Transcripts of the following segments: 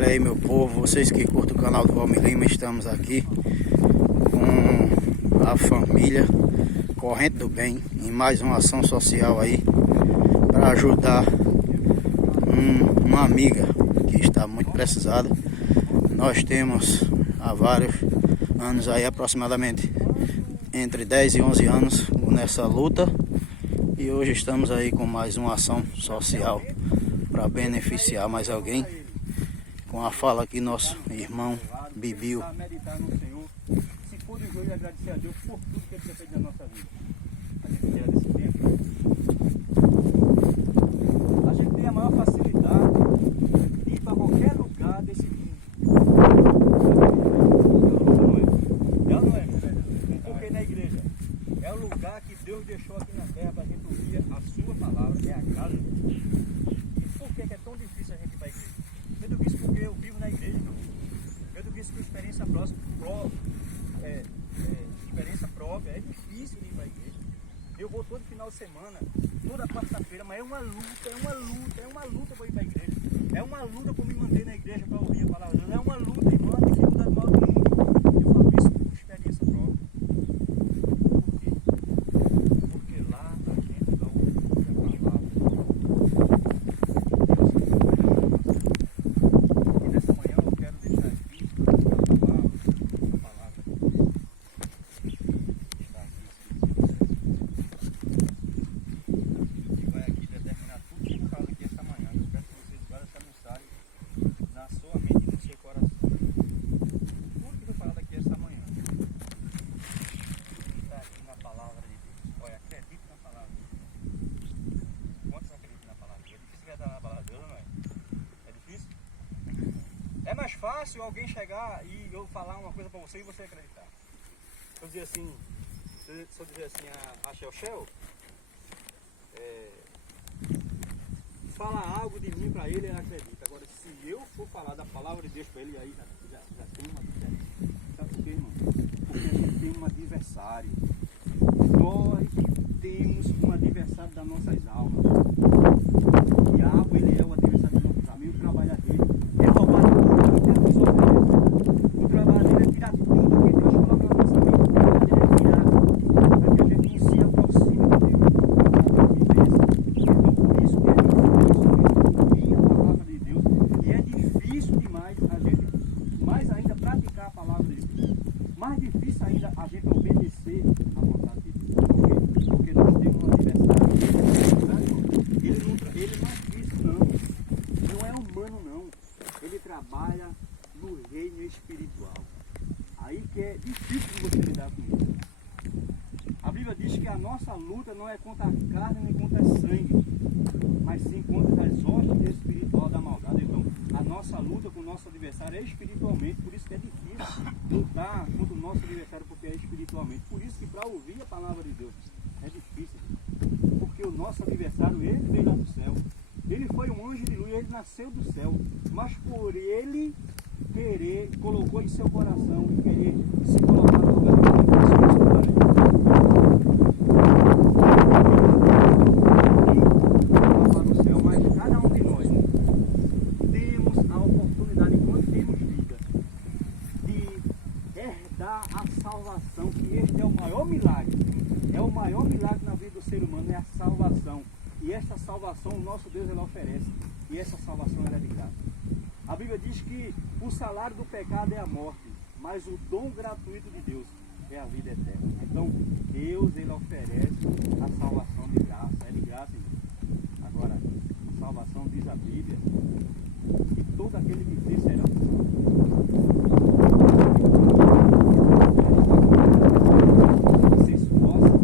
Olha aí, meu povo, vocês que curtem o canal do Valmir Lima, estamos aqui com a família Corrente do Bem em mais uma ação social aí para ajudar uma amiga que está muito precisada. Nós temos há vários anos aí, aproximadamente entre 10 e 11 anos nessa luta, e hoje estamos aí com mais uma ação social para beneficiar mais alguém, com a fala aqui nosso irmão Bibiu. Meditar no Senhor, se for de joelho, agradecer a Deus por tudo que Ele tem feito na nossa vida. A gente quer desse tempo. A gente tem a maior facilidade de ir para qualquer lugar desse mundo. É ou não é, meu velho? Porque na igreja é o lugar que Deus deixou aqui na terra para a gente ouvir a sua palavra, é a casa de Deus. E por que é tão difícil a gente ir para a igreja? Eu digo isso porque eu vivo na igreja, meu. Eu digo isso por experiência própria, é difícil ir para a igreja. Eu vou todo final de semana, toda quarta-feira, mas é uma luta para ir para a igreja. É uma luta para me manter na igreja para ouvir a palavra de Deus. É uma luta, irmão, a dificuldade maior do mundo. Eu falo isso por experiência própria. Por quê? Porque lá a gente vai ouvir a palavra de Deus. E nessa manhã eu quero deixar aqui a palavra de Deus. Está aqui e vai aqui determinar tudo que eu falo aqui essa manhã. Eu quero que vocês guardem essa mensagem na sua mente e no seu coração. Tudo que eu falar daqui essa manhã está aqui na palavra de Deus. Olha, acredite na palavra de Deus. Quantos acreditam na palavra de Deus? É difícil acreditar na palavra de Deus, não é? É difícil? É mais fácil alguém chegar e eu falar uma coisa para você e você acreditar. Se eu dizer assim, a Shell, fala algo de mim para ele acredita. Agora, se eu for falar da palavra de Deus para ele, aí já tem uma diferença. Sabe por quê, irmão? Porque a gente tem um adversário. Nós temos um adversário das nossas almas. O diabo, ele é o adversário dos nossos amigos. O trabalho dele é roubar tudo que Deus nos oferece. O trabalho dele é tirar tudo que Deus coloca na nossa vida. O trabalho dele é tirar para que a gente não se aproxime de Deus. Então, por isso que é difícil ouvir a palavra de Deus. E é difícil demais a gente, mais ainda, praticar a palavra de Deus. Mais difícil ainda a gente obedecer à vontade de Deus. Por quê? Porque nós temos um adversário. Ele não é físico, não. Não é humano, não. Ele trabalha no reino espiritual. Aí que é difícil de você lidar com isso. A Bíblia diz que a nossa luta não é contra a carne nem contra sangue, mas sim contra as hostes espiritual da maldade. Então, a nossa luta com o nosso adversário é espiritualmente, por isso que é difícil lutar contra o nosso adversário, porque é espiritualmente. Por isso que para ouvir a palavra de Deus é difícil, porque o nosso adversário, ele veio lá do céu. Ele foi um anjo de luz, ele nasceu do céu, mas por ele querer, colocou em seu coração e querer se colocar no lugar de Deus. Para o céu, mas cada um de nós temos a oportunidade, quando temos vida, de herdar a salvação, que este é o maior milagre. É o maior milagre na vida do ser humano, é a salvação. E esta salvação o nosso Deus ele oferece. E essa salvação ela é de graça. A Bíblia diz que o salário do pecado é a morte, mas o dom gratuito de Deus é a vida eterna. Então, Deus ele oferece a salvação de graça. É de graça, irmão. Agora, a salvação diz a Bíblia que todo aquele que crê será salvo. Você esforça,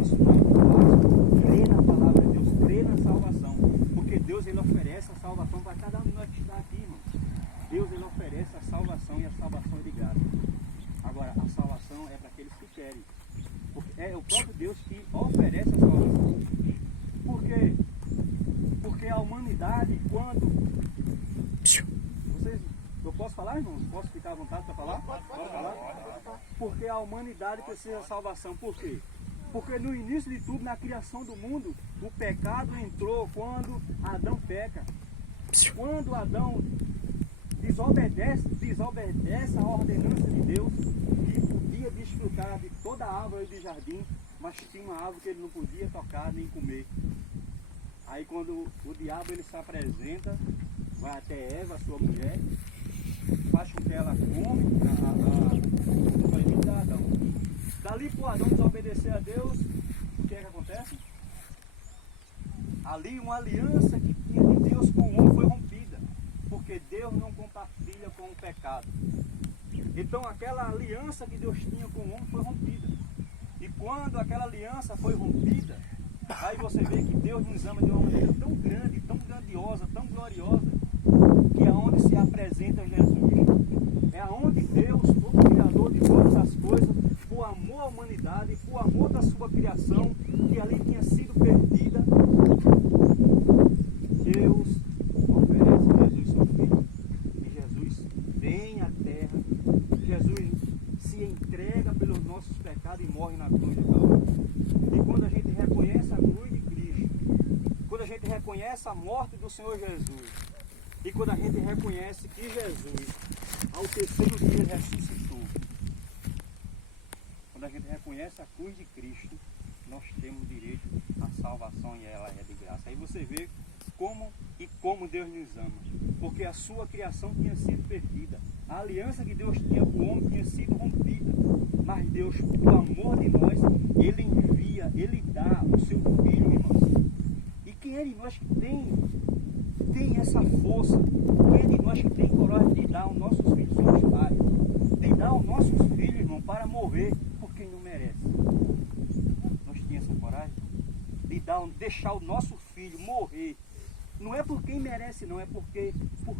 isso não é fácil. Crê na palavra de Deus, crê na salvação. Porque Deus ele oferece a salvação para cada um de nós que está aqui, irmão. Deus ele oferece a salvação e a salvação é de graça. Agora, a salvação é para aqueles que querem. Porque é o próprio Deus que oferece a salvação. Por quê? Porque a humanidade, quando... Eu posso falar, irmãos? Posso ficar à vontade para falar? Pode falar? Porque a humanidade precisa de salvação. Por quê? Porque no início de tudo, na criação do mundo, o pecado entrou quando Adão peca. Quando Adão desobedece a ordenança de Deus, que podia desfrutar de toda a árvore do jardim, mas tinha uma árvore que ele não podia tocar nem comer. Aí quando o diabo ele se apresenta, vai até Eva, sua mulher, faz com que ela come o proibido da Adão. Dali para o Adão desobedecer a Deus, o que é que acontece? Ali uma aliança que tinha de Deus com o homem foi rompida, porque Deus não compartilha com o pecado. Então aquela aliança que Deus tinha com o homem foi rompida. E quando aquela aliança foi rompida, aí você vê que Deus nos ama de uma maneira tão grande, tão grandiosa, tão gloriosa, que é onde se apresenta Jesus. É aonde Deus, o Criador de todas as coisas, por amor à humanidade, por amor da sua criação, que ali tinha sido perdida, Deus oferece Jesus seu Filho. E Jesus vem à terra, Jesus se entrega pelos nossos pecados e morre na cruz de Calvário. E quando a gente reconhece a cruz de Cristo, quando a gente reconhece a morte do Senhor Jesus, e quando a gente reconhece que Jesus, ao terceiro dia, ressuscitou, quando a gente reconhece a cruz de Cristo, nós temos direito à salvação e ela é de graça. Aí você vê como Deus nos ama, porque a sua criação tinha sido perdida, a aliança que Deus tinha com o homem tinha sido rompida, mas Deus, por amor de nós, Ele envia, Ele dá o seu Filho, irmãos. E quem é de nós que tem essa força, quem é de nós que tem coragem de dar aos nossos filhos aos pais, de dar aos nossos filhos, irmão, para morrer por quem não merece? Nós tínhamos essa coragem de deixar o nosso filho morrer. Não é por quem merece, não, é porque